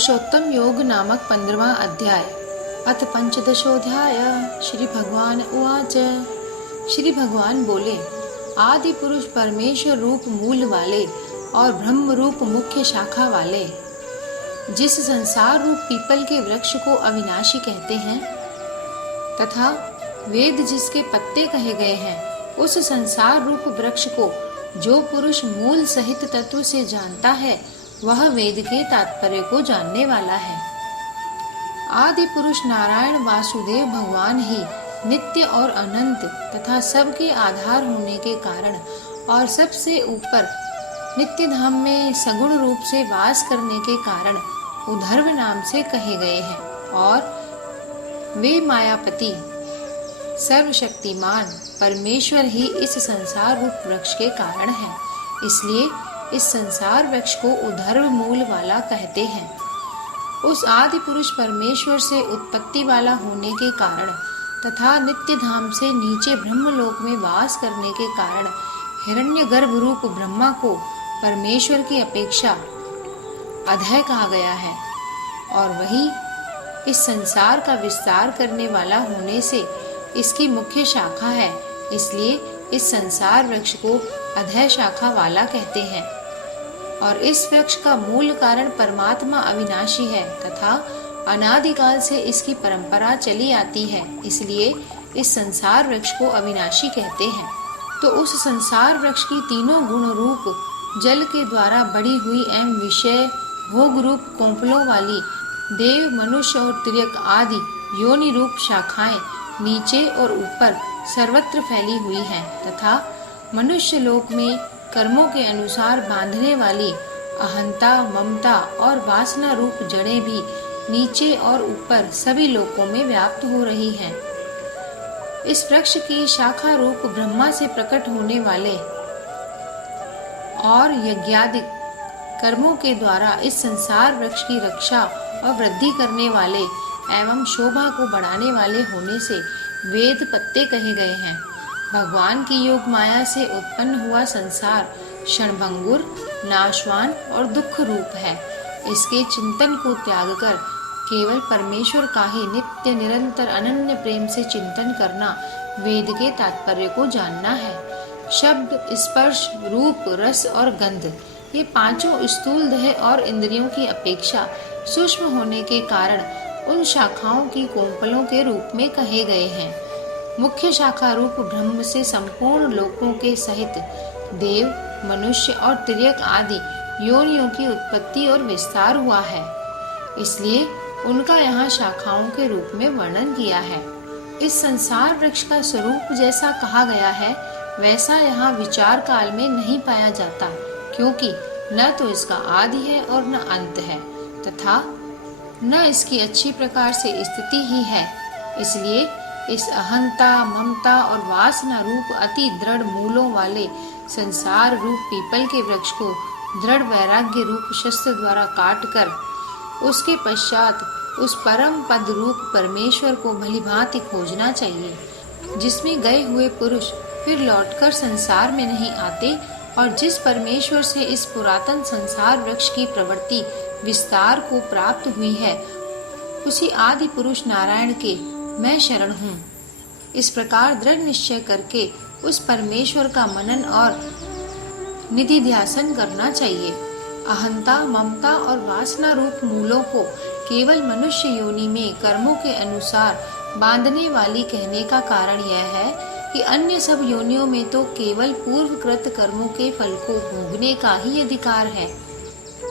पुरुषोत्तम योग नामक 15वां अध्याय। अथ पंचदशोऽध्याय। श्री भगवान उवाच। श्री भगवान बोले, आदि पुरुष परमेश्वर रूप मूल वाले और ब्रह्म रूप मुख्य शाखा वाले, जिस संसार रूप पीपल के वृक्ष को अविनाशी कहते हैं तथा वेद जिसके पत्ते कहे गए हैं, उस संसार रूप वृक्ष को जो पुरुष मूल सहित तत्व से जानता है, वह वेद के तात्पर्य को जानने वाला है। आदि पुरुष नारायण वासुदेव भगवान ही नित्य और अनंत तथा सबके आधार होने के कारण और सबसे ऊपर नित्य धाम में सगुण रूप से वास करने के कारण उधर्व नाम से कहे गए हैं, और वे मायापति सर्वशक्तिमान परमेश्वर ही इस संसार रूप वृक्ष के कारण है। इसलिए इस संसार वृक्ष को उधर्व मूल वाला कहते हैं। उस आदि पुरुष परमेश्वर से उत्पत्ति वाला होने के कारण तथा नित्य धाम से नीचे ब्रह्मलोक में वास करने के कारण हिरण्यगर्भ रूप ब्रह्मा को परमेश्वर की अपेक्षा अधः कहा गया है, और वही इस संसार का विस्तार करने वाला होने से इसकी मुख्य शाखा है। इसलिए इस संसार वृक्ष को अधः शाखा वाला कहते हैं। और इस वृक्ष का मूल कारण परमात्मा अविनाशी है तथा अनादिकाल से इसकी परंपरा चली आती है, इसलिए इस संसार वृक्ष को अविनाशी कहते हैं। तो उस संसार वृक्ष की तीनों गुण रूप जल के द्वारा बढ़ी हुई एवं विषय भोग रूप कोंपलों वाली देव, मनुष्य और तिर्यक आदि योनि रूप शाखाएं नीचे और ऊपर सर्वत्र फैली हुई हैं, तथा मनुष्य लोक में कर्मों के अनुसार बांधने वाली अहंता, ममता और वासना रूप जड़ें भी नीचे और ऊपर सभी लोकों में व्याप्त हो रही हैं। इस वृक्ष की शाखा रूप ब्रह्मा से प्रकट होने वाले और यज्ञादि कर्मों के द्वारा इस संसार वृक्ष की रक्षा और वृद्धि करने वाले एवं शोभा को बढ़ाने वाले होने से वेद पत्ते कहे गए हैं। भगवान की योग माया से उत्पन्न हुआ संसार क्षणभंगुर, नाशवान और दुख रूप है। इसके चिंतन को त्याग कर केवल परमेश्वर का ही नित्य निरंतर अनन्य प्रेम से चिंतन करना वेद के तात्पर्य को जानना है। शब्द, स्पर्श, रूप, रस और गंध ये पांचों स्थूल देह और इंद्रियों की अपेक्षा सूक्ष्म होने के कारण उन शाखाओं की कोंपलों के रूप में कहे गए हैं। मुख्य शाखा रूप ब्रह्म से संपूर्ण लोकों के सहित देव, मनुष्य और तिर्यक आदि योनियों की उत्पत्ति और विस्तार हुआ है, इसलिए उनका यहाँ शाखाओं के रूप में वर्णन किया है। इस संसार वृक्ष का स्वरूप जैसा कहा गया है, वैसा यहाँ विचार काल में नहीं पाया जाता, क्योंकि न तो इसका आदि है और न अंत है, तथा न इसकी अच्छी प्रकार से स्थिति ही है। इसलिए इस अहंता, ममता और वासना रूप अति दृढ़ मूलों वाले संसार रूप पीपल के वृक्ष को दृढ़ वैराग्य रूप शस्त्र द्वारा काट कर उसके पश्चात उस परम पद रूप परमेश्वर को भलीभांति खोजना चाहिए, जिसमें गए हुए पुरुष फिर लौटकर संसार में नहीं आते, और जिस परमेश्वर से इस पुरातन संसार वृक्ष की प्रवृत्ति विस्तार को प्राप्त हुई है, उसी आदि पुरुष नारायण के मैं शरण हूँ। इस प्रकार दृढ़ निश्चय करके उस परमेश्वर का मनन और निधि ध्यासन करना चाहिए। अहंता, ममता और वासना रूप मूलों को केवल मनुष्य योनि में कर्मों के अनुसार बांधने वाली कहने का कारण यह है कि अन्य सब योनियों में तो केवल पूर्वकृत कर्मों के फल को भोगने का ही अधिकार है,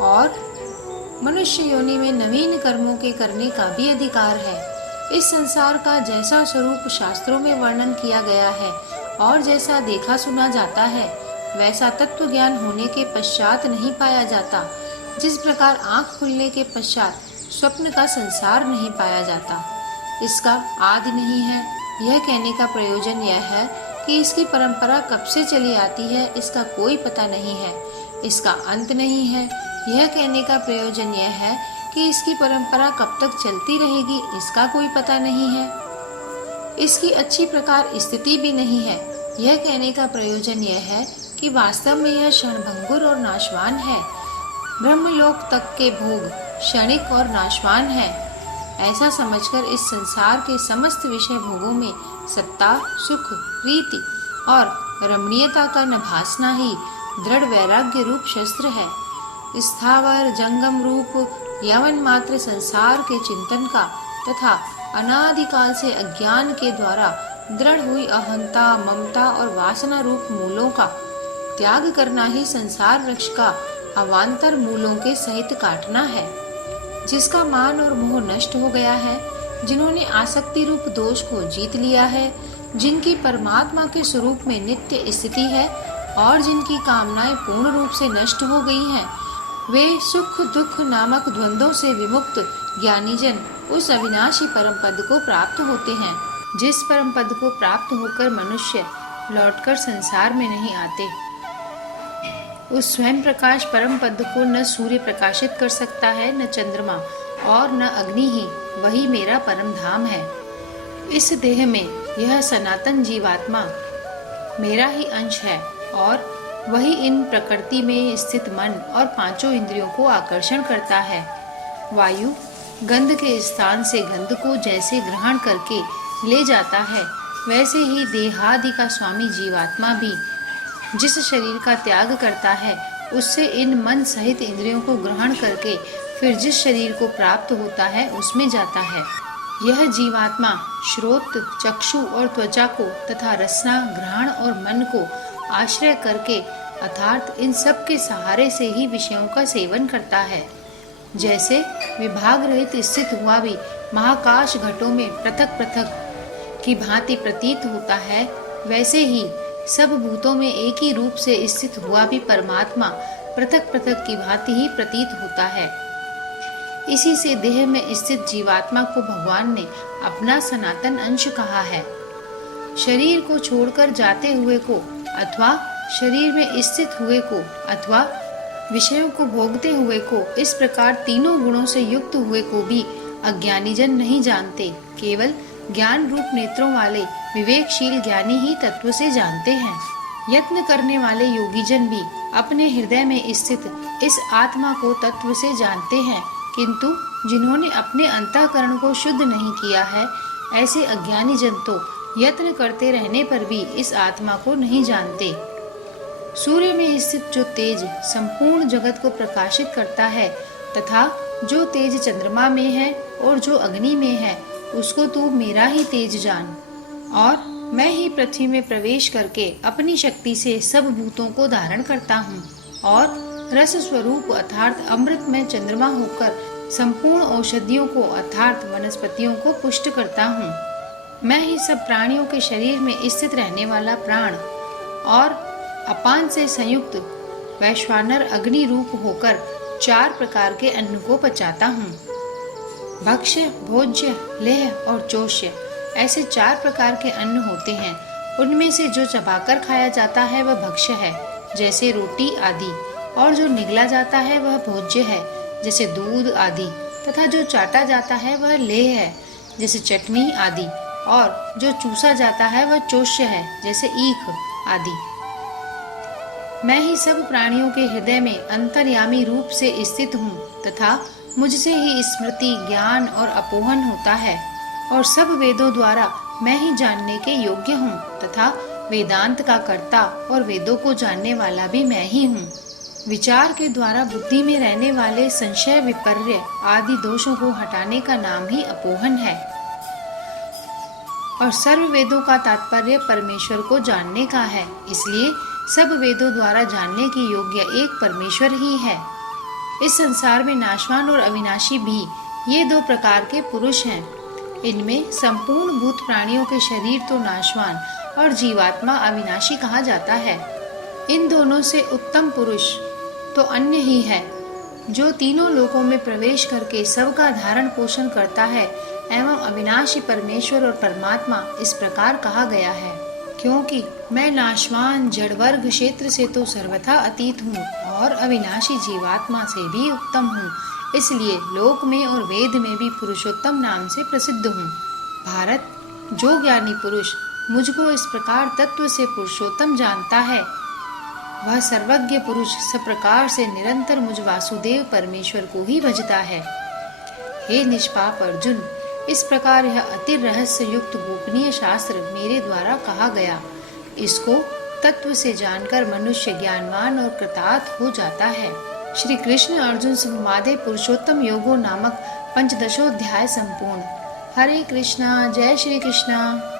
और मनुष्य योनि में नवीन कर्मों के करने का भी अधिकार है। इस संसार का जैसा स्वरूप शास्त्रों में वर्णन किया गया है और जैसा देखा सुना जाता है, वैसा तत्व ज्ञान होने के पश्चात नहीं पाया जाता। जिस प्रकार आँख खुलने के पश्चात स्वप्न का संसार नहीं पाया जाता। इसका आदि नहीं है, यह कहने का प्रयोजन यह है कि इसकी परंपरा कब से चली आती है, इसका कोई पता नहीं है। इसका अंत नहीं है, यह कहने का प्रयोजन यह है कि इसकी परंपरा कब तक चलती रहेगी, इसका कोई पता नहीं है। इसकी अच्छी प्रकार स्थिति भी नहीं है, यह कहने का प्रयोजन यह है कि वास्तव में यह क्षणभंगुर और नाशवान है। ब्रह्मलोक तक के भोग क्षणिक और नाशवान है। ऐसा समझकर इस संसार के समस्त विषय भोगों में सत्ता, सुख, प्रीति और रमणीयता का नभासना ही दृढ़ वैराग्य रूप शस्त्र है। स्थावर जंगम रूप यवन मात्र संसार के चिंतन का तथा अनादिकाल से अज्ञान के द्वारा दृढ़ हुई अहंता, ममता और वासना रूप मूलों का त्याग करना ही संसार वृक्ष का अवान्तर मूलों के सहित काटना है। जिसका मान और मोह नष्ट हो गया है, जिन्होंने आसक्ति रूप दोष को जीत लिया है, जिनकी परमात्मा के स्वरूप में नित्य स्थिति है और जिनकी कामनाएं पूर्ण रूप से नष्ट हो गई हैं, वे सुख दुख नामक द्वंद्वों से विमुक्त ज्ञानीजन उस अविनाशी परम पद को प्राप्त होते हैं। जिस परम पद को प्राप्त होकर मनुष्य लौटकर संसार में नहीं आते, उस स्वयं प्रकाश परम पद को न सूर्य प्रकाशित कर सकता है, न चंद्रमा और न अग्नि ही। वही मेरा परम धाम है। इस देह में यह सनातन जीवात्मा मेरा ही अंश है और वही इन प्रकृति में स्थित मन और पांचों इंद्रियों को आकर्षण करता है। वायु गंध के स्थान से गंध को जैसे ग्रहण करके ले जाता है, वैसे ही देहादि का स्वामी जीवात्मा भी जिस शरीर का त्याग करता है, उससे इन मन सहित इंद्रियों को ग्रहण करके फिर जिस शरीर को प्राप्त होता है उसमें जाता है। यह जीवात्मा श्रोत, चक्षु और त्वचा को तथा रसना, घ्राण और मन को आश्रय करके अर्थात इन सब के सहारे से ही विषयों का सेवन करता है। जैसे विभाग रहित स्थित हुआ भी महाकाश घटों में पृथक पृथक की भांति प्रतीत होता है, वैसे ही सब भूतों में एक ही रूप से स्थित हुआ भी परमात्मा पृथक पृथक की भांति ही प्रतीत होता है। इसी से देह में स्थित जीवात्मा को भगवान ने अपना सनातन अंश कहा है। शरीर को छोड़कर जाते हुए को अथवा शरीर में स्थित हुए को अथवा विषयों को भोगते हुए को, इस प्रकार तीनों गुणों से युक्त हुए को भी अज्ञानीजन नहीं जानते। केवल ज्ञान रूप नेत्रों वाले विवेकशील ज्ञानी ही तत्व से जानते हैं। यत्न करने वाले योगीजन भी अपने हृदय में स्थित इस आत्मा को तत्व से जानते हैं, किंतु जिन्होंने अपने अंतःकरण को शुद्ध नहीं किया है, ऐसे अज्ञानी जन तो यत्न करते रहने पर भी इस आत्मा को नहीं जानते। सूर्य में स्थित जो तेज संपूर्ण जगत को प्रकाशित करता है तथा जो तेज चंद्रमा में है और जो अग्नि में है, उसको तू मेरा ही तेज जान। और मैं ही पृथ्वी में प्रवेश करके अपनी शक्ति से सब भूतों को धारण करता हूँ और रस स्वरूप अर्थात अमृत में चंद्रमा होकर संपूर्ण औषधियों को अर्थात वनस्पतियों को पुष्ट करता हूँ। मैं ही सब प्राणियों के शरीर में स्थित रहने वाला प्राण और अपान से संयुक्त वैश्वानर अग्नि रूप होकर 4 प्रकार के अन्न को पचाता हूँ। भक्ष्य, भोज्य, लेह और चोष्य ऐसे 4 प्रकार के अन्न होते हैं। उनमें से जो चबाकर खाया जाता है वह भक्ष्य है, जैसे रोटी आदि, और जो निगला जाता है वह भोज्य है, जैसे दूध आदि, तथा जो चाटा जाता है वह लेह है, जैसे चटनी आदि, और जो चूसा जाता है वह चोष्य है, जैसे ईख आदि। मैं ही सब प्राणियों के हृदय में अंतर्यामी रूप से स्थित हूँ तथा मुझसे ही स्मृति, ज्ञान और अपोहन होता है, और सब वेदों द्वारा मैं ही जानने के योग्य हूँ तथा वेदांत का कर्ता और वेदों को जानने वाला भी मैं ही हूँ। विचार के द्वारा बुद्धि में रहने वाले संशय, विपर्य आदि दोषों को हटाने का नाम ही अपोहन है, और सर्व वेदों का तात्पर्य परमेश्वर को जानने का है। इसलिए सब वेदों द्वारा जानने के योग्य एक परमेश्वर ही है। इस संसार में नाशवान और अविनाशी भी ये 2 प्रकार के पुरुष हैं। इनमें संपूर्ण भूत प्राणियों के शरीर तो नाशवान और जीवात्मा अविनाशी कहा जाता है। इन दोनों से उत्तम पुरुष तो अन्य ही है, जो तीनों लोकों में प्रवेश करके सबका धारण पोषण करता है एवं अविनाशी परमेश्वर और परमात्मा इस प्रकार कहा गया है। क्योंकि मैं नाशवान जड़ वर्ग क्षेत्र से तो सर्वथा अतीत हूँ और अविनाशी जीवात्मा से भी उत्तम हूँ, इसलिए लोक में और वेद में भी पुरुषोत्तम नाम से प्रसिद्ध हूँ। भारत, जो ज्ञानी पुरुष मुझको इस प्रकार तत्व से पुरुषोत्तम जानता है, वह सर्वज्ञ पुरुष सब प्रकार से निरंतर मुझ वासुदेव परमेश्वर को ही भजता है। हे निष्पाप अर्जुन, इस प्रकार यह अति रहस्य युक्त गोपनीय शास्त्र मेरे द्वारा कहा गया। इसको तत्व से जानकर मनुष्य ज्ञानवान और कृतार्थ हो जाता है। श्री कृष्ण अर्जुन संवादे पुरुषोत्तम योगो नामक 15वां अध्याय संपूर्ण। हरे कृष्णा, जय श्री कृष्णा।